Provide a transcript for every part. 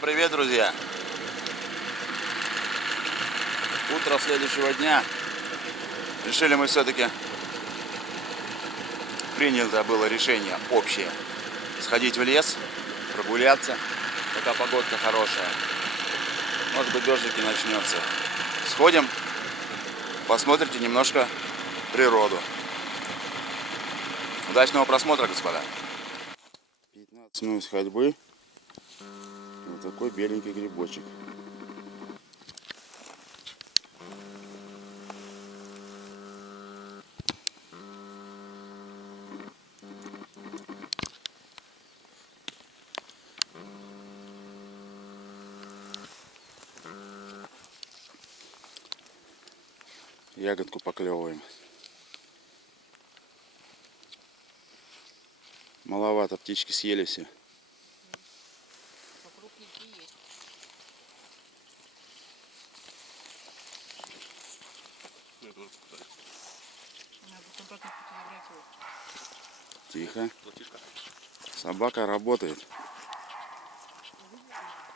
Привет, друзья! Утро следующего дня. Решили мы все-таки, принято было решение общее, сходить в лес, прогуляться, пока погодка хорошая. Может быть, дождик и начнется. Сходим, посмотрите немножко природу. Удачного просмотра, господа! 15 минут ходьбы. Вот такой беленький грибочек. Ягодку поклевываем. Маловато, птички съели все. Покрупненькие есть. Тихо. Собака работает.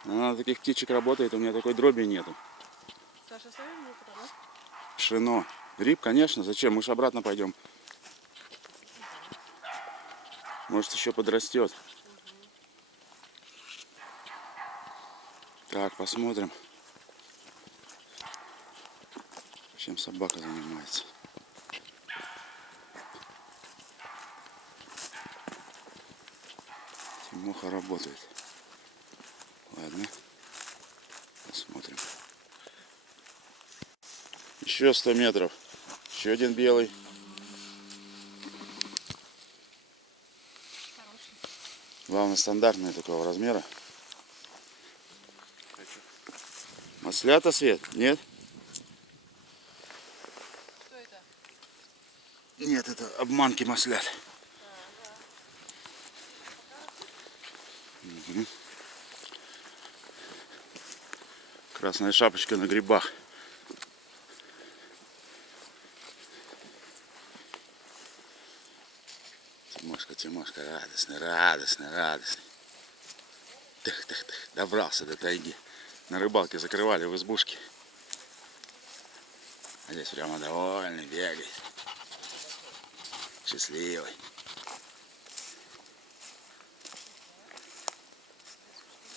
Она на таких птичек работает, у меня такой дроби нету. Саша, оставим его потом, да? Пшено. Гриб, конечно. Зачем? Мы же обратно пойдем. Может, еще подрастет. Так, посмотрим, чем собака занимается. Тимоха работает. Ладно, посмотрим. Еще 100 метров. Еще один белый. Хороший. Главное, стандартный такого размера. Маслята, Свет? Нет? Что это? Нет, это обманки маслят. Угу. Красная шапочка на грибах. Тимошка, Тимошка, радостный, радостный, радостный. Тых, тых, тых, добрался до тайги. На рыбалке закрывали в избушке. А здесь прямо довольный, бегает. Счастливый.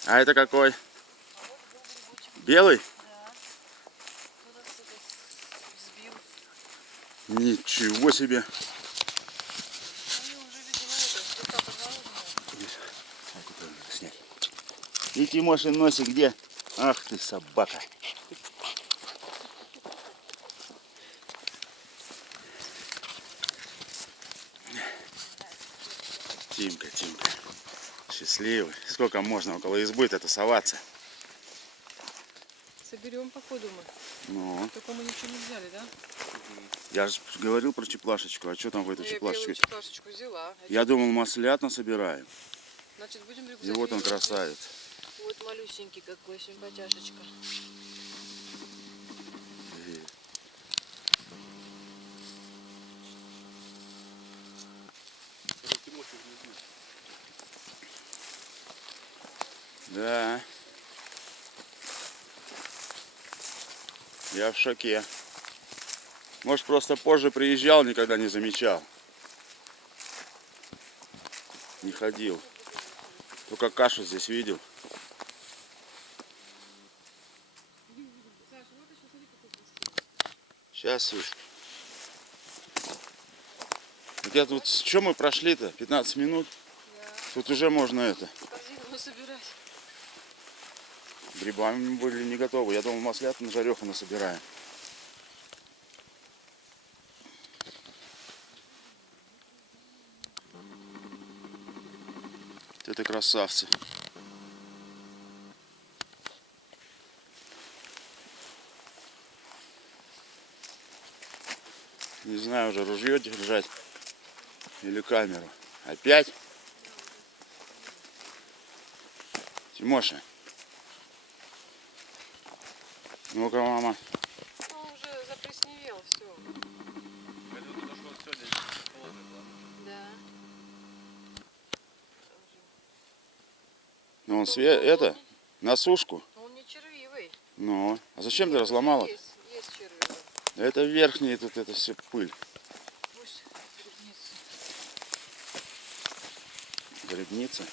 А это какой? Белый? Да. Кто-то сбил. Ничего себе. Они уже, видимо, это обнаружены. Снять. И Тимошин носик где? Ах ты, собака. Тимка, Тимка. Счастливый. Сколько можно около избы-то тусоваться? Соберем по ходу мы. Ну. Только мы ничего не взяли, да? Я же говорил про чеплашечку. А что там в этой чеплашечке? Я белую чеплашечку взяла. Я думал, маслят насобираем. Значит, будем рюкзак. И вот он, красавец. Вот малюсенький какой, симпатяшечка. Да. Я в шоке. Может, просто позже приезжал, никогда не замечал. Не ходил. Только кашу здесь видел. Сейчас. Где тут, что мы прошли-то? 15 минут? Да. Тут уже можно это. Корзину собирать. Грибами мы были не готовы. Я думал, маслята на жареху насобираем. Это красавцы. Не знаю уже, ружье держать или камеру. Опять? Тимоша. Ну-ка, мама. Он уже заплесневел, все. Да. Ну он это, На сушку? Он не червивый. Ну, а зачем ты разломала? Есть червивый. Это верхний, тут это все пыль. Пусть грибница. Грибница.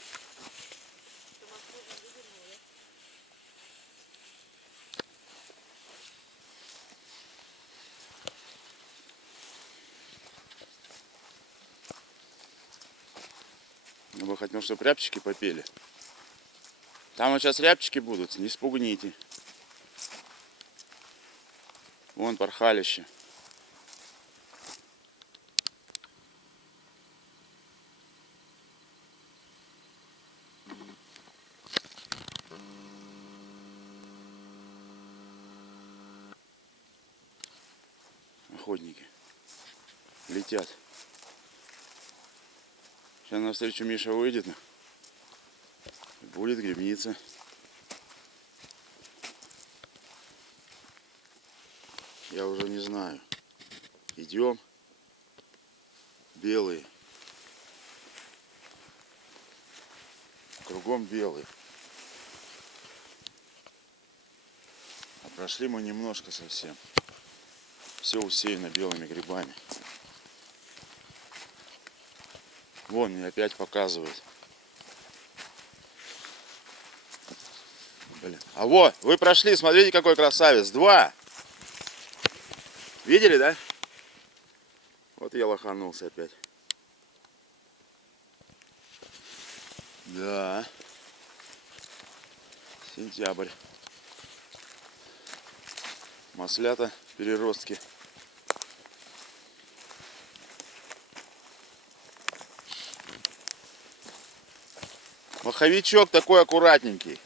Я бы хотел, чтобы рябчики попели. Там вот сейчас рябчики будут, не спугните. Вон порхалище. Охотники летят. Сейчас навстречу Миша выйдет. Будет грибница. Я уже не знаю. Идем. Белые. Кругом белые. А прошли мы немножко совсем. Все усеяно белыми грибами. Вон мне опять показывают. Блин. А вот, вы прошли, смотрите, какой красавец. 2. Видели, да? Вот я лоханулся опять. Да. Сентябрь. Маслята, переростки. Маховичок такой аккуратненький.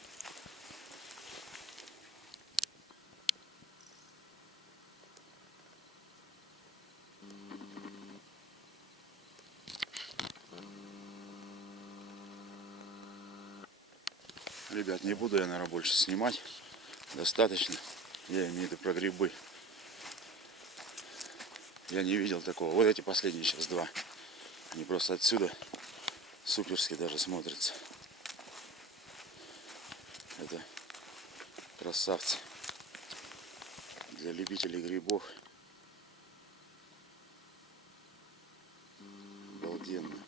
Ребят, не буду я, наверное, больше снимать. Достаточно. Я имею в виду про грибы. Я не видел такого. Вот эти последние сейчас 2. Они просто отсюда суперски даже смотрятся. Это красавцы. Для любителей грибов. Обалденно.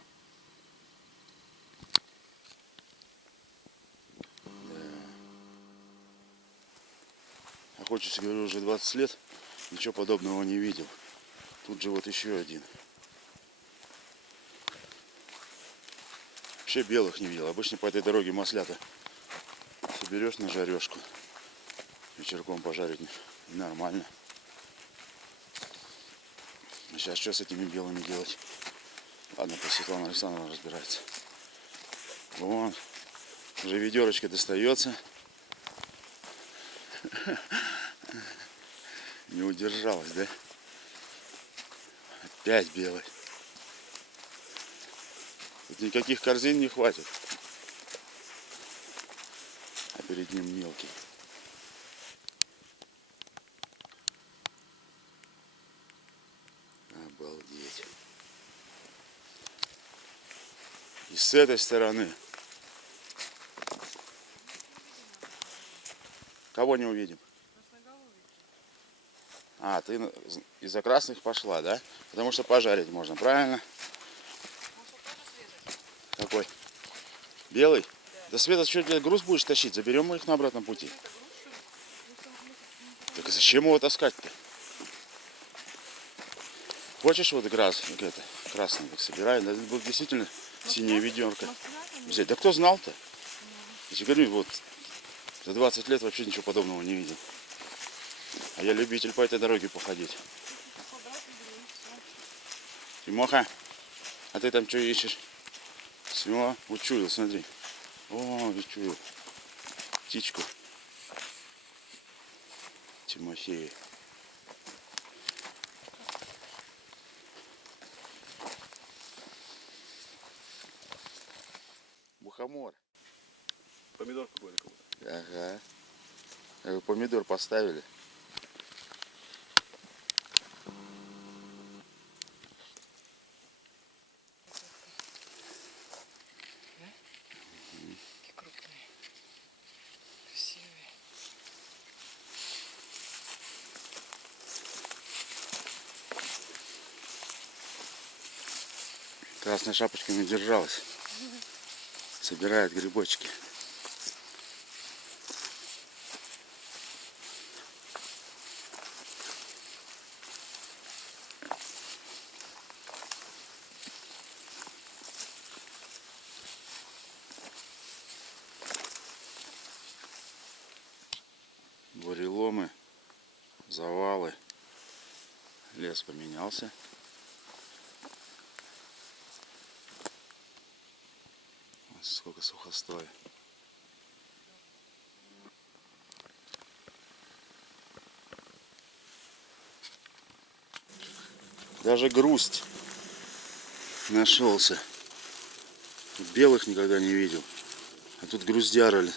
Охотился, говорю, уже 20 лет. Ничего подобного не видел. Тут же вот еще один. Вообще белых не видел. Обычно по этой дороге маслята соберешь на жарешку. Вечерком пожарить нормально. А сейчас что с этими белыми делать? Ладно, пусть Светлана Александровна разбирается. Вон. Уже ведерочка достается. Не удержалась, да? Опять белый. Тут никаких корзин не хватит. А перед ним мелкий. Обалдеть. И с этой стороны. Кого не увидим? А, ты из-за красных пошла, да? Потому что пожарить можно, правильно? Какой? Белый? Да, Света, что ты груз будешь тащить? Заберем мы их на обратном пути. Так а зачем его таскать-то? Хочешь вот это, красный так собирай, да, будет действительно синяя ведерко взять. Да кто знал-то? Я тебе говорю, вот за 20 лет вообще ничего подобного не видел. А я любитель по этой дороге походить. Тимоха, а ты там что ищешь? Все, учуял, смотри. О, учуял. Птичку. Тимофея. Мухомор. Помидор какой-то. Ага. Помидор поставили. Красная шапочка не держалась. Собирает грибочки. Буреломы, завалы. Лес поменялся. Вот сколько сухостоя. Даже грусть нашелся. Белых никогда не видел. А тут груздярили.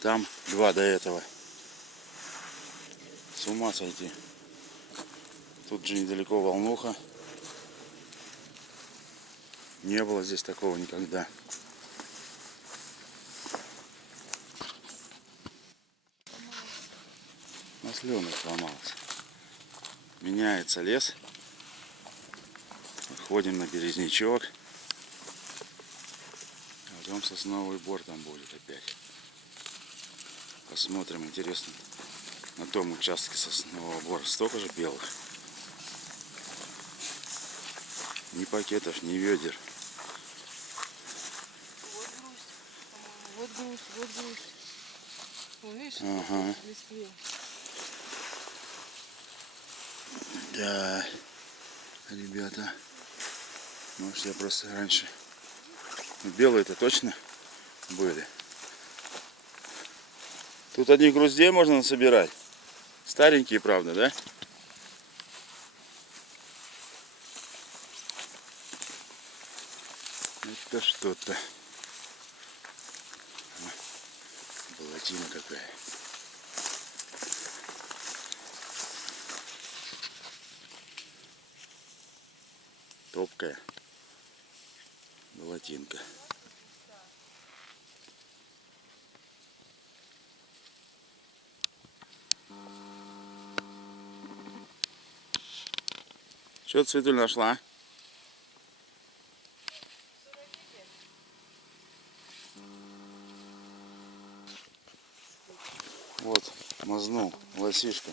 Там два до этого. С ума сойти. Тут же недалеко волнуха. Не было здесь такого никогда. Масленый сломался. Меняется лес. Ходим на березнячок. А потом сосновый бор там будет опять. Посмотрим, интересно. На том участке соснового бора столько же белых. Ни пакетов, ни ведер. Вот грусть, по-моему. Вот грусть, вот грусть. Вон, видишь, Ага. в листве. Да, ребята. Может, я просто раньше... Белые-то точно были. Тут одних груздей можно насобирать. Старенькие, правда, да? Это что-то. Болотина какая. Топкая. Болотинка. Что ты, Светуль, нашла? Вот, мазнул, лосишка.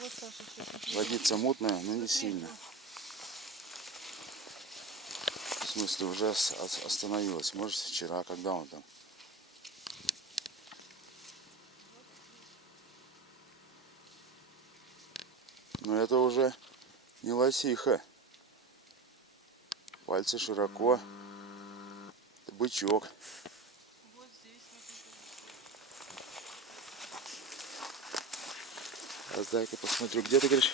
Вот, Саша, сейчас. Водица мутная, но не сильно. В смысле, уже остановилась. Может, вчера, когда он там? Но это уже не лосиха. Пальцы широко. Это бычок. Вот здесь, А дай-ка посмотрю, где ты говоришь?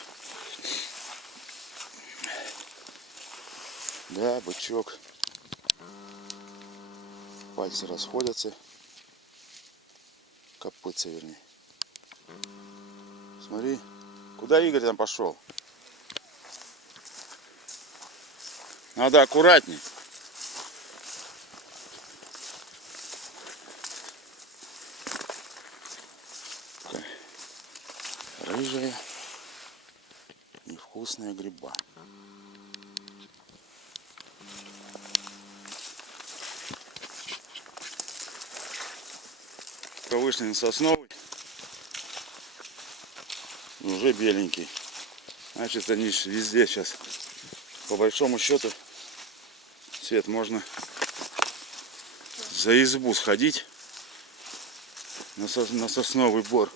Да, бычок. Пальцы расходятся. Копытца, вернее. Смотри, куда Игорь там пошел? Надо аккуратней. Такая рыжая, невкусная гриба. Вышли на сосновый. Уже беленький. Значит, они везде сейчас. По большому счету, Свет, можно за избу сходить на сосновый бор.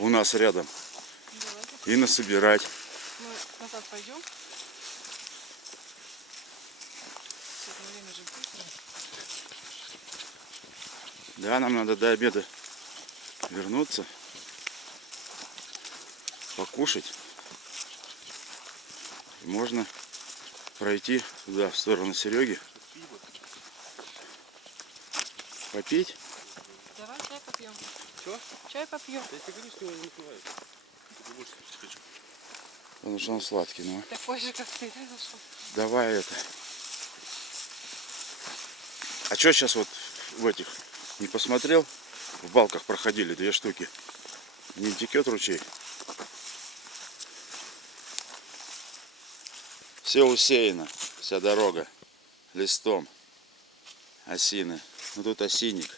У нас рядом. давайте. И насобирать. Мы назад пойдем. Сегодня время же быстро. Да, нам надо до обеда вернуться, покушать. И можно пройти туда, в сторону Сереги. Попить. Давай чай попьем. Чё? Чай попьем. Я тебе говорю, что его не напивают. Я больше хочу. Потому что он сладкий, но Такой же, как ты, да, нашел? давай это. А что сейчас вот в этих не посмотрел? В балках проходили 2 штуки. Не текет ручей. Все усеяно. Вся дорога листом осины. Ну тут осинник.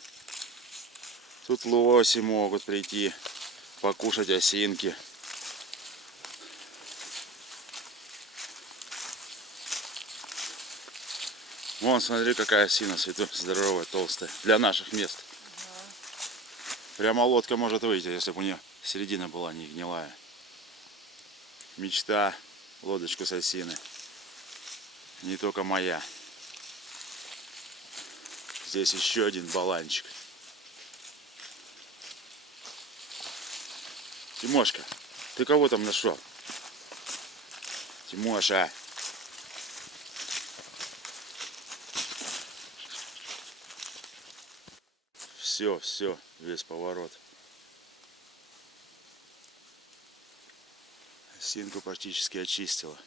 Тут лоси могут прийти покушать осинки. Вон, смотри, какая осина здоровая, толстая. Для наших мест. Прямо лодка может выйти, если бы у нее середина была не гнилая. Мечта лодочку с осины. Не только моя. Здесь еще один баланчик. Тимошка, ты кого там нашел? Тимоша. Все, весь поворот. Осинку практически очистила.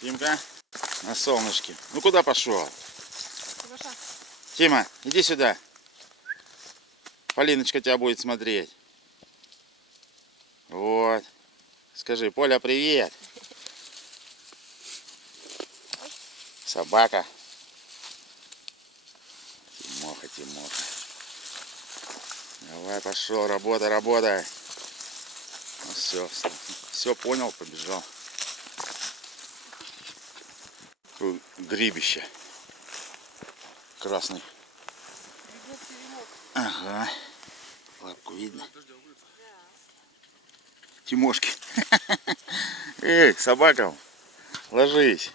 Тимка, на солнышке. Ну куда пошел? Тима, иди сюда. Полиночка тебя будет смотреть. Вот. Скажи, Поля, привет. Собака. Тимоха. Давай, пошел, работай. Ну, все понял, побежал. Грибище. Красный. Ага. Лапку видно. Тимошки. Эй, собака, ложись.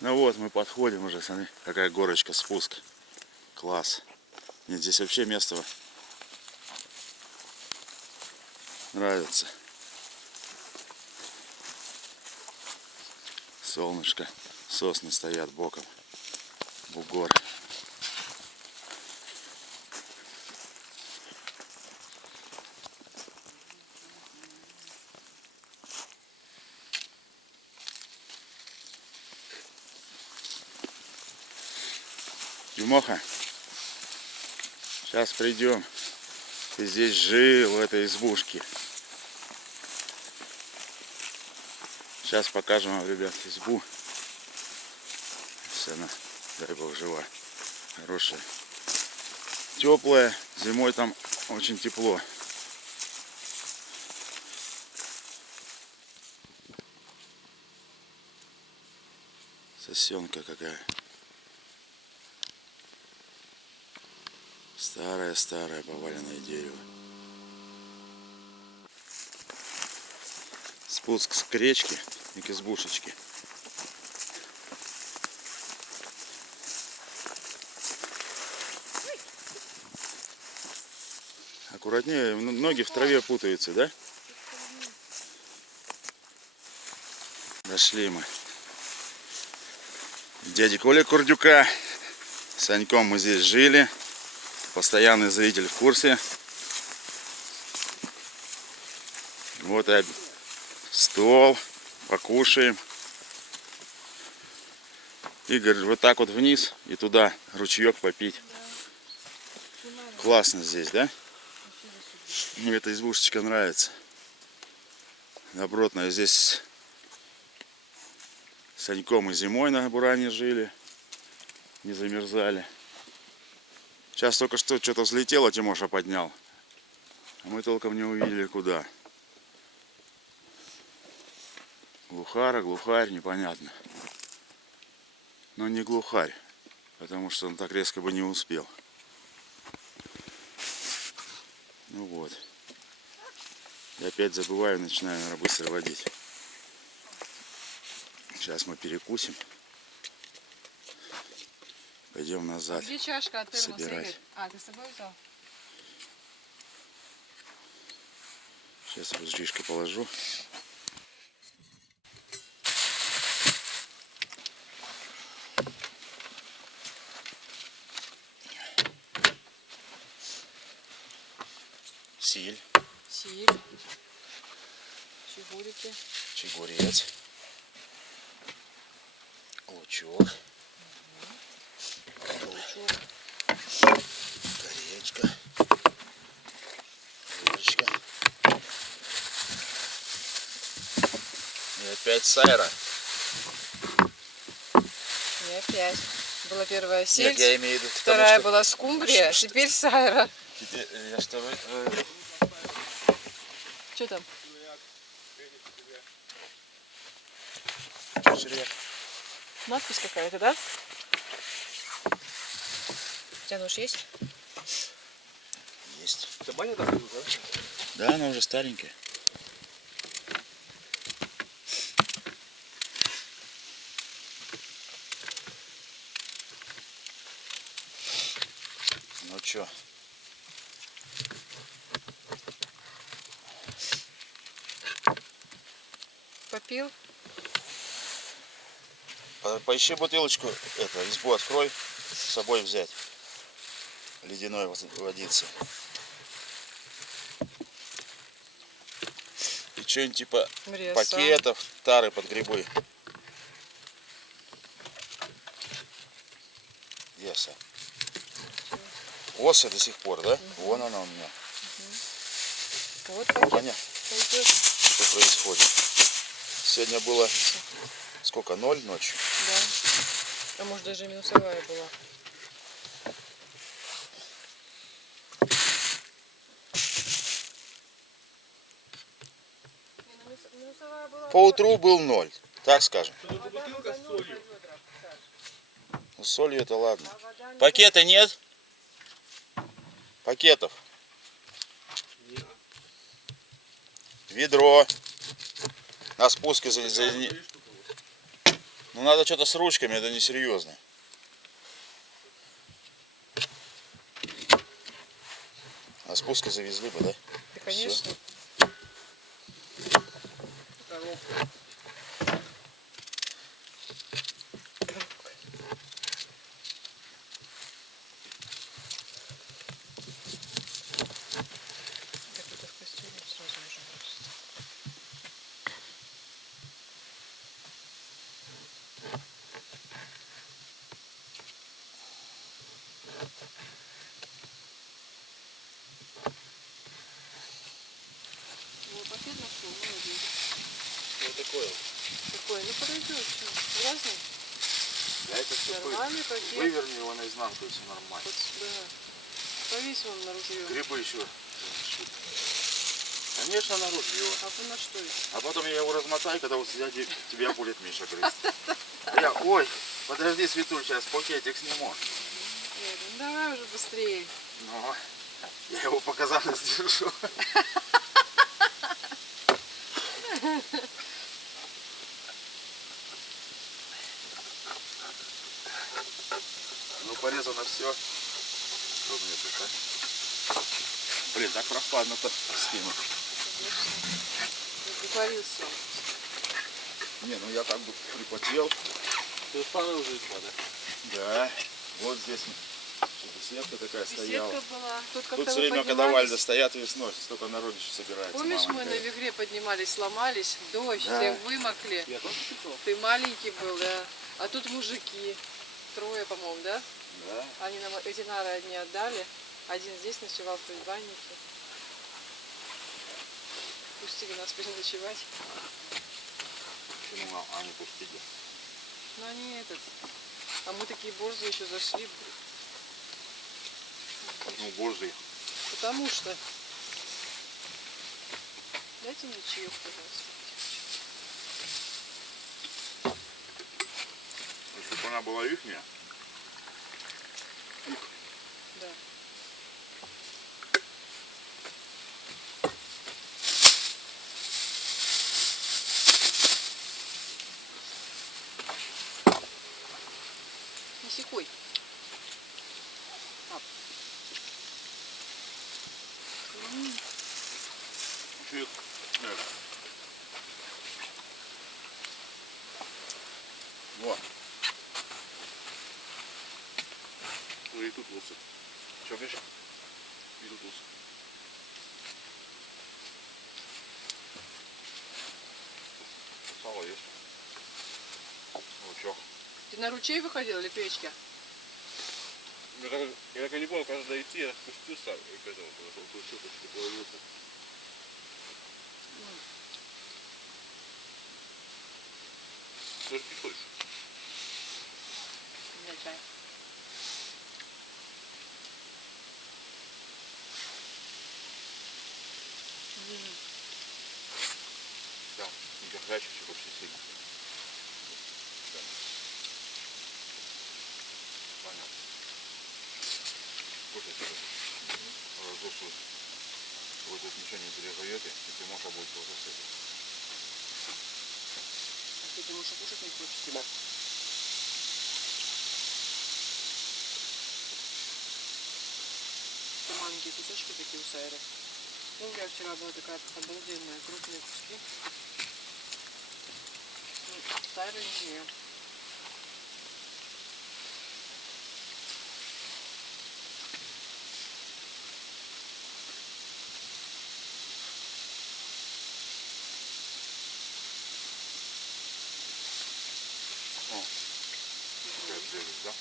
Ну вот, мы подходим уже, смотри, какая горочка, спуск. Класс. Нет, здесь вообще место нравится. Солнышко, сосны стоят боком. Бугор. Тимоха, сейчас придем. Ты здесь жил, в этой избушке. Сейчас покажем вам, ребят, избу. Если она, дай бог, жива. Хорошая. Теплая. Зимой там очень тепло. Сосенка какая. Старое поваленное дерево. Спуск к речке и к избушечке. Аккуратнее, ноги в траве путаются, да? Дошли мы. Дядя Коля Курдюка. С Саньком мы здесь жили. Постоянный зритель в курсе. Вот и стол. Покушаем. Игорь, вот так вот вниз и туда ручеек попить. Классно здесь, да? Мне эта избушечка нравится. Добротная. Здесь с Саньком и зимой на буране жили. Не замерзали. Сейчас только что-то взлетело, Тимоша поднял. А мы толком не увидели куда. Глухарь, непонятно. Но не глухарь, потому что он так резко бы не успел. Ну вот. И опять забываю, начинаю, наверное, быстро водить. Сейчас мы перекусим. Пойдем назад. Где чашка от термоса, собирать. Игорь? А, ты с собой взял? Сейчас ручишко положу. Силь. Чебурики. Чебурец. Лучок. Гречка. опять сайра. Не опять. Была первая Нет, сельдь, я имею в виду, потому вторая что была скумбрия, теперь сайра. теперь, я что, Что там? червяк. Надпись какая-то, да? У тебя нож есть? Есть. Это баня так, да? Да, она уже старенькая. Ну чё? Попил? Поищи бутылочку, избу открой, с собой взять. Ледяной водицы. И что-нибудь типа Мрия, пакетов, тары под грибы. Ясно. Осы до сих пор, да? Вон она у меня. Вот пакет Понятно, пойдет. что происходит. Сегодня было сколько? 0 ночью. Да. А может даже минусовая была. Минусовая была. Поутру был 0, так скажем. Тут бутылка с солью. Ну, с солью это ладно. Пакета нет? Пакетов. Нет. Ведро. На спуске Ну надо что-то с ручками, это несерьезно. На спуске завезли бы, да? Да, конечно. Коробка. Так это в костюме сразу уже просто. Вот пакет нашел, молодец. Вот такое. Такой, ну подойдет, что? Грязный? Да, это все Нормальный пакет. выверни его наизнанку, и все нормально. Вот, да. Повесь вон на ружье. Грибы еще. Конечно, на ружье. А то на что это? А потом я его размотаю, когда у тебя будет Миша грызть. Ой, подожди, Светуль, сейчас пакетик сниму. Нет, ну давай уже быстрее. Ну, я его по казану сдержу. Ну, порезано все. Что мне тут, а? Блин, так прохладно-то спину. Притворился. Не, ну я так бы припотел. Тут фана уже шла, да? Да. Вот здесь беседка такая стояла. Беседка была. Тут Тут как-то все вы время, когда поднимались. Вальда стоят весной, столько народища собирается. Помнишь, мы на маленькое. вигре поднимались, сломались, дождь, Да. все вымокли. Я тоже читал. Ты маленький был, да. А тут мужики. Трое, по-моему, да? Да. Они нам эти нары одни отдали. Один здесь ночевал в предбаннике. Пустили нас переночевать. Почему они пустили? Ну они этот. А мы такие борзые еще зашли. Ну, борзый. Потому что. Дайте мне чаек, пожалуйста. Если бы она была ихняя, Да. Не секуй. чуть вот. Ну и тут лучше. Что говоришь? И тут лучше. Сало есть. Ну что? Ты на ручей выходил или печки? Я так и не понял, когда дойти, я спустился и к этому подошел, тут что почти появился. Ты же не хочешь. Для чая. Да, не горячий, очень сильно. Да. Понятно. Кушайте. Разушу. Вы тут ничего не пережуете, и Тимоша будет тоже с этим. А ты Тимоша кушать не хочешь себя? Это маленькие кусочки такие у сайры. Ну, у меня вчера была такая обалденная, крупные куски. Сайры не ем. Какая прелесть, да?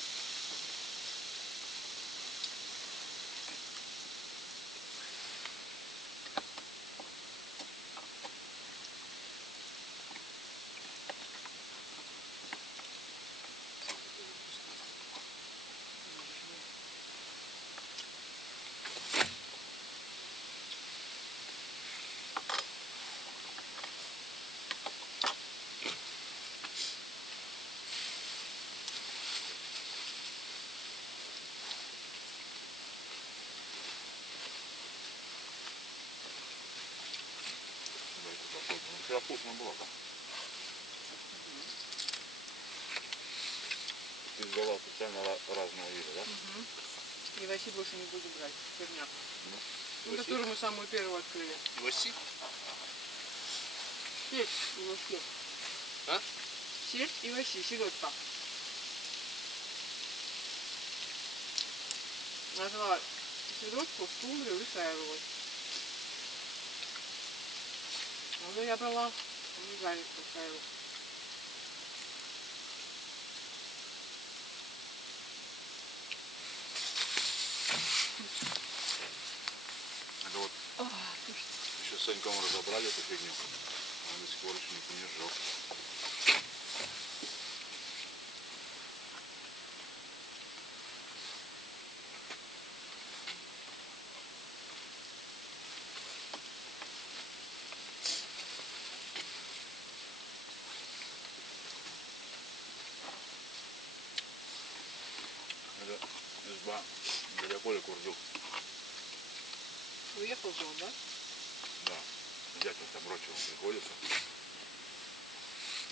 Давайте попробуем. Ну, вчера вкусно было там. Ты сдавал специально разного вида, да? И Васи больше не будем брать. Херня. Ну, Васи? которую мы самую первую открыли. Васи? Сеть и Васи. А? Сеть и Васи. Селедка. Назвала селедку, скумбрию и сайру. Ну, я брала уникальную сайру. Это вот еще с Саньком разобрали эту фигню. Он до сих пор еще никто не сжег. Это изба дядя Коля Курдюк. Уехал же он, да? Да. Дядя там Рочево приходится.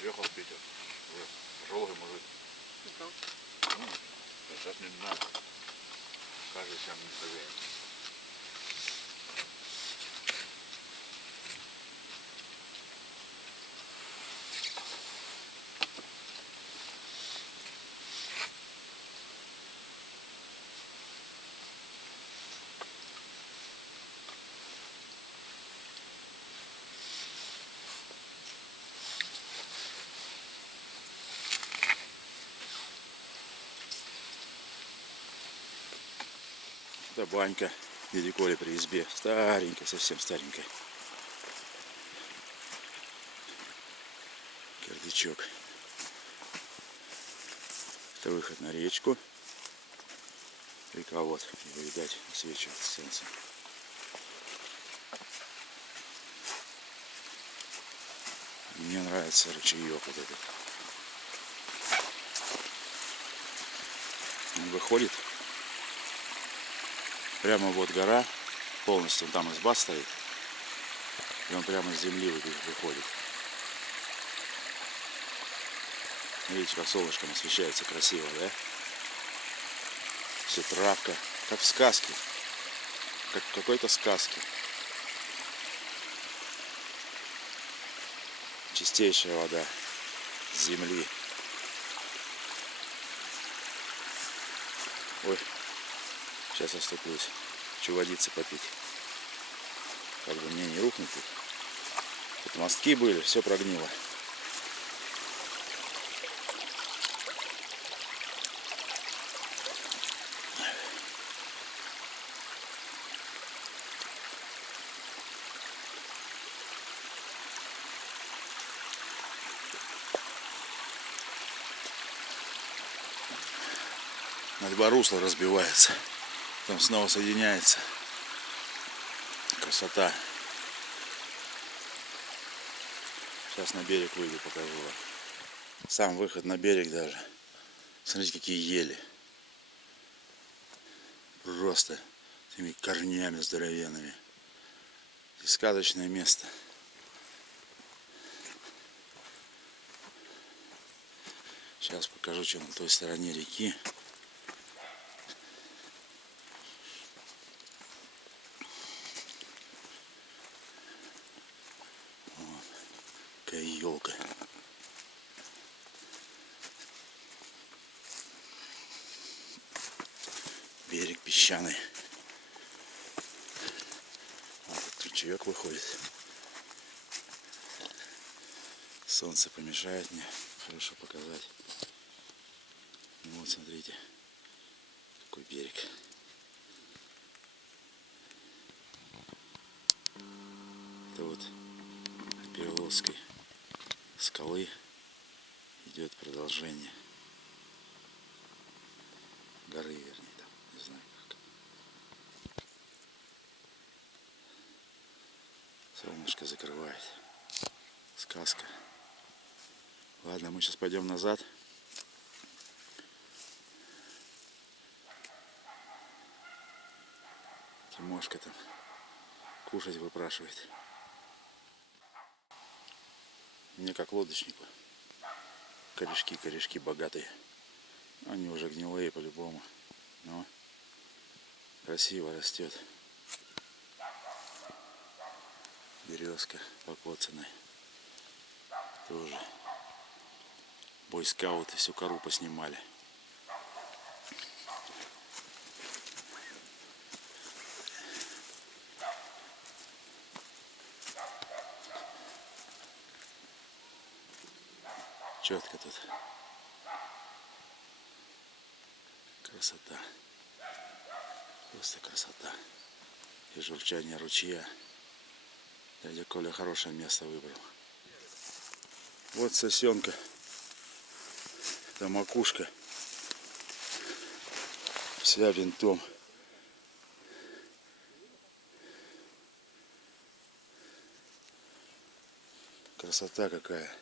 Ехал в Питер. Уже пожилой мужик. И как? Ну, я сейчас не знаю. Каждый сам не хозяин. Это банька дяди Коли при избе. Старенькая, совсем старенькая. Кирдичок. Это выход на речку. Река вот, его видать, освечивает солнце. Мне нравится ручеек вот этот. Он выходит. Прямо вот гора, полностью там изба стоит. И он прямо с земли выходит. Видите, как солнышком освещается красиво, да? Все травка, как в сказке. Как в какой-то сказке. Чистейшая вода с земли. Ой, сейчас оступлюсь. Хочу водицы попить. Как бы мне не рухнуть тут. Тут мостки были, все прогнило. На два русла разбивается. Потом снова соединяется. Красота. Сейчас на берег выйду, покажу вам. Сам выход на берег даже. Смотрите, какие ели. Просто этими корнями здоровенными. И сказочное место. Сейчас покажу, что на той стороне реки. Вот. Какая елка. Берег песчаный. Вот тут ручеек выходит. Солнце помешает мне хорошо показать. Вот смотрите, какой берег. Это вот от Переловской скалы идет продолжение горы, вернее, там, не знаю как. Солнышко закрывает. Сказка. Ладно, мы сейчас пойдем назад. Тимошка там кушать выпрашивает. Мне как лодочнику. Корешки богатые. Они уже гнилые по-любому. Но красиво растет. Березка покоцанная. Тоже. Бойскауты всю кору поснимали. Четко тут. Красота. Просто красота. И журчание ручья. Дядя Коля хорошее место выбрал. Вот сосенка. Это макушка. Вся винтом. Красота какая.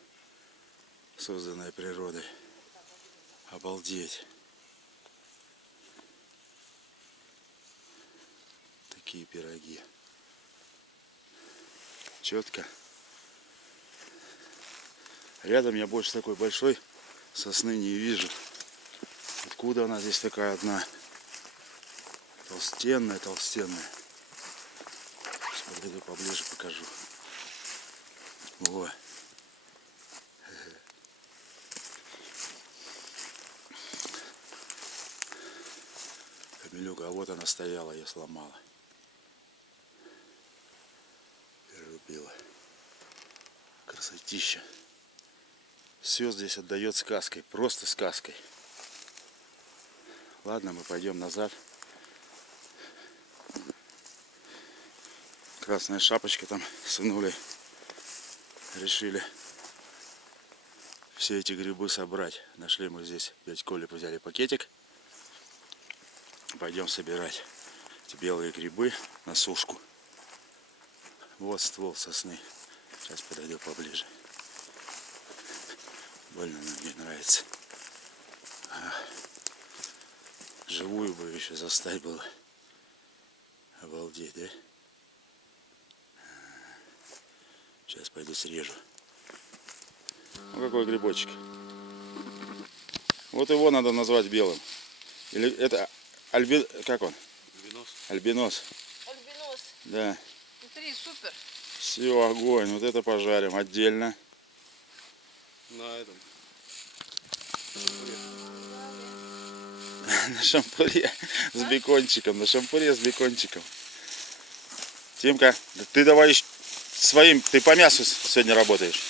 Созданная природой. Обалдеть. Такие пироги. Четко. Рядом я больше такой большой сосны не вижу. Откуда она здесь такая одна? Толстенная. Сейчас подойду поближе, покажу. Во. Камелюка, а вот она стояла, ее сломала. Перерубила. Красотища. Все здесь отдает сказкой, просто сказкой. Ладно, мы пойдем назад. Красная шапочка там сынули. Решили все эти грибы собрать. Нашли мы здесь, дядь Коля, взяли пакетик. Пойдем собирать эти белые грибы на сушку. Вот ствол сосны. Сейчас подойду поближе. Больно мне нравится. Живую бы еще застать было. Обалдеть, да? Сейчас пойду срежу. Ну какой грибочек. Вот его надо назвать белым. Или это как он? Альбинос. Альбинос. Альбинос. Да. Смотри, супер. Все, огонь. Вот это пожарим отдельно. На этом. На шампуре с бекончиком. На шампуре с бекончиком. Тимка, ты давай своим, ты по мясу сегодня работаешь.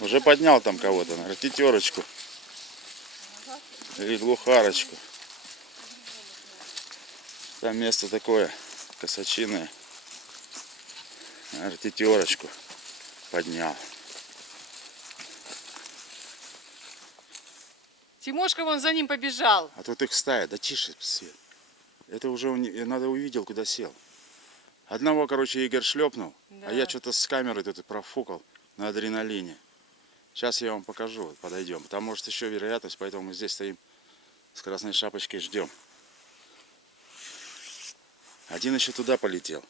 Уже поднял там кого-то, наверное, тетерочку. Или глухарочку. Там место такое косачиное. Наверное, тетерочку поднял. Тимошка вон за ним побежал. А тут их стая. Да тише, Свет. Это уже надо увидел, куда сел. Одного, короче, Игорь шлепнул, Да. а я что-то с камерой тут профукал на адреналине. Сейчас я вам покажу, вот подойдем. Там может еще вероятность, поэтому мы здесь стоим с красной шапочкой, ждем. Один еще туда полетел.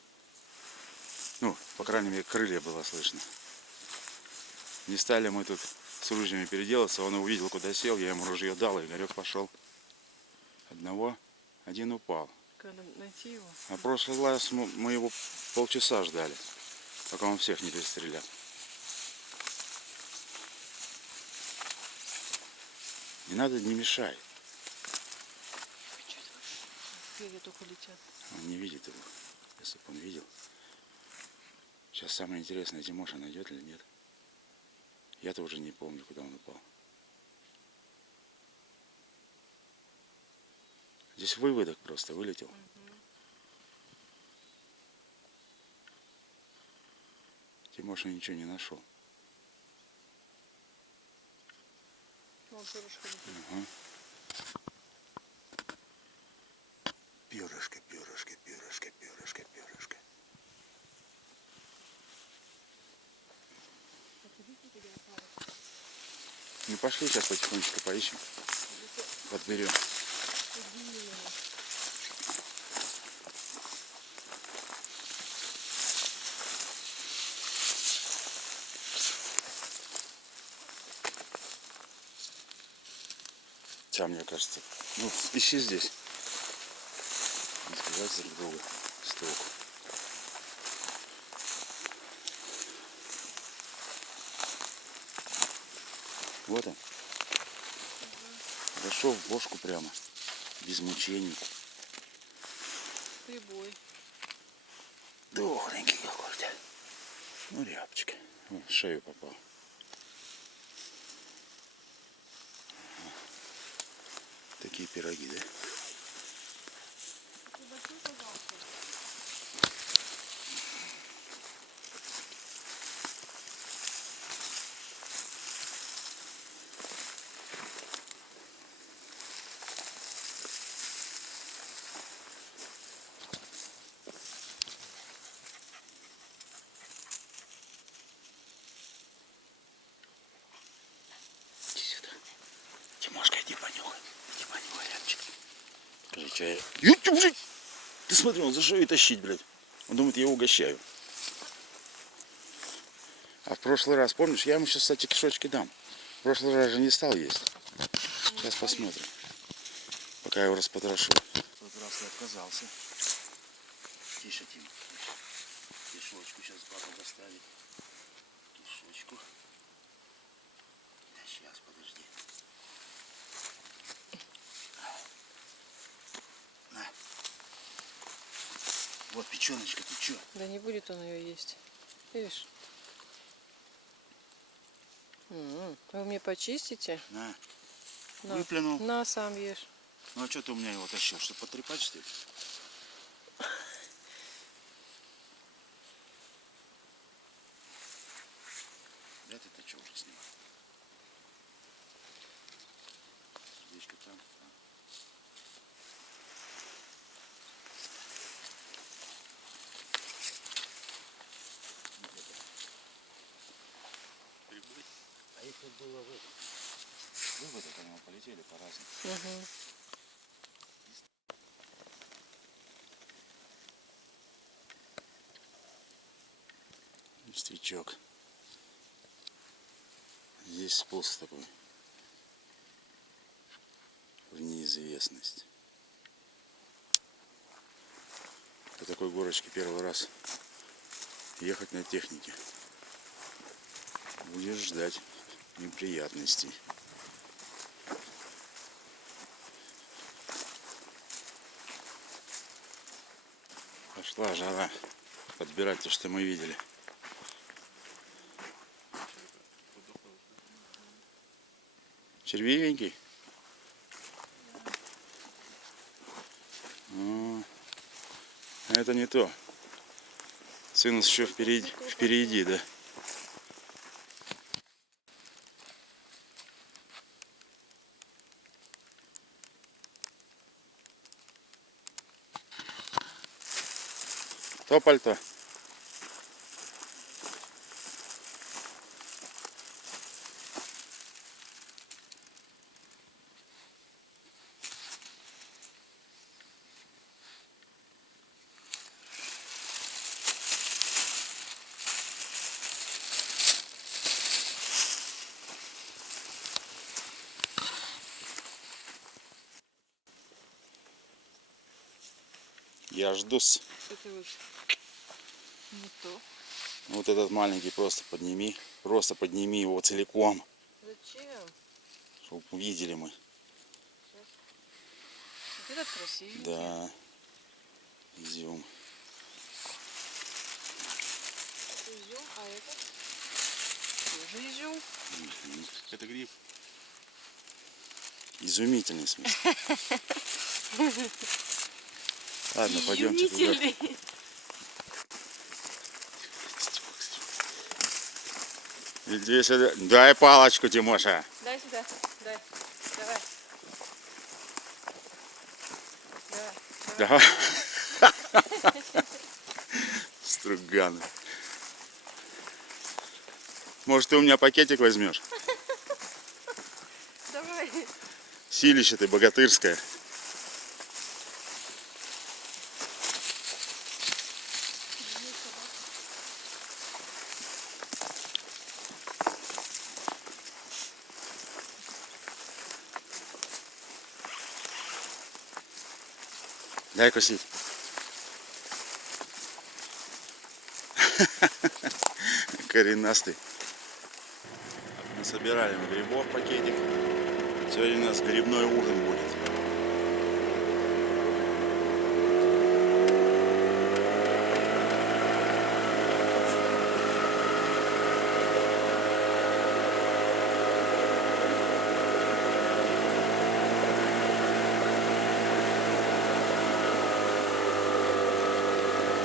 Ну, по крайней мере, крылья было слышно. Не стали мы тут с ружьями переделаться. Он увидел, куда сел, я ему ружье дал, и Игорек пошел. Один упал. Надо найти его. А в прошлый раз мы его полчаса ждали, пока он всех не перестрелял. Не надо, не мешай. Перья только летят. Он не видит его. Если бы он видел. Сейчас самое интересное, Тимоша найдет или нет. Я-то уже не помню, куда он упал. Здесь выводок просто вылетел. Тимоша ничего не нашел. Вон перышко летит. Ага. Перышко, перышко, перышко, перышко, перышко. Ну пошли сейчас потихонечку поищем. Подберем. Там, мне кажется. Ну, ищи здесь. Не сбивать друг друга с толку. Вот он. Хорошо в бошку прямо. Без мучений. Прибой. Дохленький какой-то. Ну, рябчик. Вон, в шею попал. Ага. Такие пироги, да? Иди сюда. Тимошка, иди понюхай. Иди понюхай, рябчик. Скажи, что я... Ты смотри, он за шею тащить, блядь. Он думает, я его угощаю. А в прошлый раз, помнишь, я ему сейчас, кстати, кишочки дам. В прошлый раз же не стал есть. Сейчас посмотрим. Пока я его распотрошу. В тот раз я отказался. Тише, Тим, тише. Кишочку сейчас папа доставит. Кишочку. Да сейчас, подожди. На. Вот печеночка, ты чё? Да не будет он ее есть. Видишь? Вы мне почистите? На. На. Выплюнул. На, сам ешь. Ну а что ты у меня его тащил? Чтобы потрепать, что ли? Да ты-то что уже снимал? Сердечко там. А их тут было в этом. Выводок они полетели по-разному. Угу. Ништячок. Здесь спуск такой. В неизвестность. По такой горочке первый раз ехать на технике. Будешь ждать неприятностей. Пошла жара подбирать то, что мы видели. Червивенький? О, это не то. Синус еще впереди, да. То пальто. Я жду-с. Это вот не то. Вот этот маленький просто подними. Просто подними его целиком. Зачем? Чтобы увидели мы. Сейчас. Вот этот красивенький. Да. Изюм. Изюм, а этот тоже изюм. Это гриб. Изумительный смысл. Ладно, пойдемте туда. Изумительный. Иди сюда. Дай палочку, Тимоша. Дай сюда. Дай. Давай. Давай. Давай. Струганы. Может, ты у меня пакетик возьмешь? Давай. Силище ты богатырское. Дай кусить. Коренастый. Насобирали мы грибов пакетик. Сегодня у нас грибной ужин будет.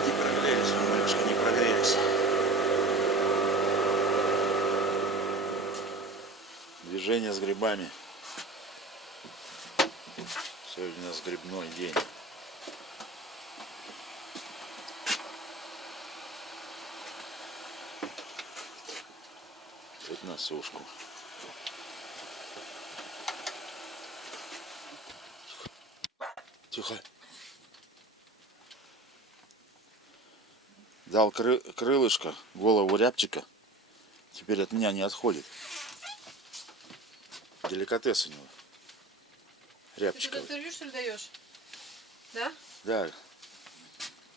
Не прогрелись мы, малюшка, не прогрелись. Движение с грибами. Сегодня у нас грибной день. Тут на сушку. Тихо. Дал крылышко, голову рябчика. Теперь от меня не отходит. Деликатес у него. Ты Рябчика. что-то интервью, что ли, даешь? Да? Да,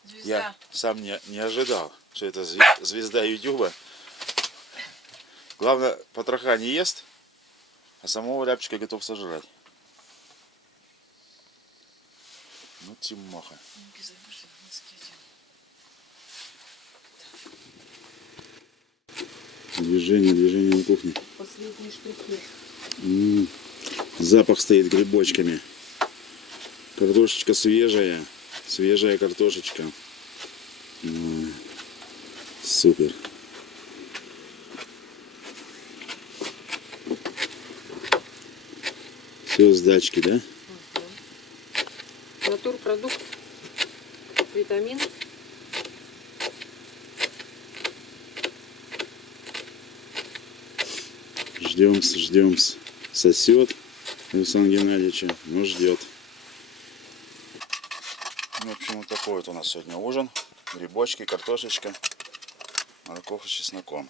Звезда. я сам не ожидал, что это звезда Ютуба. Главное, потроха не ест, а самого рябчика готов сожрать. Ну, Тимоха. Движение на кухне. Последние штрихи. Запах стоит грибочками. Картошечка свежая. Свежая картошечка. Супер. Все с дачки, да? Натурпродукт. Витамин. Ждем. Сосет Александра Геннадьевича, но ждет. В общем, вот такой вот у нас сегодня ужин. Грибочки, картошечка, морковь с чесноком.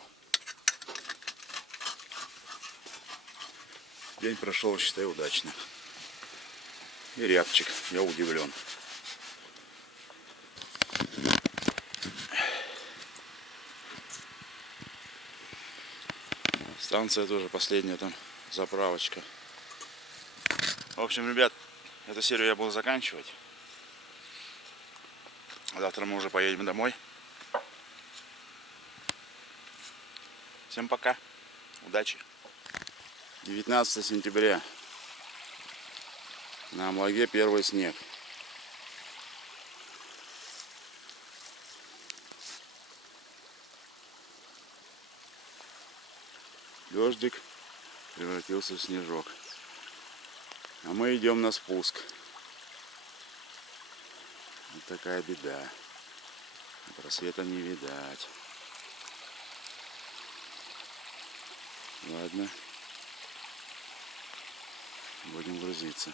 День прошел, считаю, удачно. И рябчик, я удивлен. Станция тоже последняя там заправочка. В общем, ребят, эту серию я буду заканчивать. Завтра мы уже поедем домой. Всем пока. Удачи. 19 сентября. На Амлаге первый снег. Дождик превратился в снежок. А мы идем на спуск. Вот такая беда. Просвета не видать. Ладно. Будем грузиться.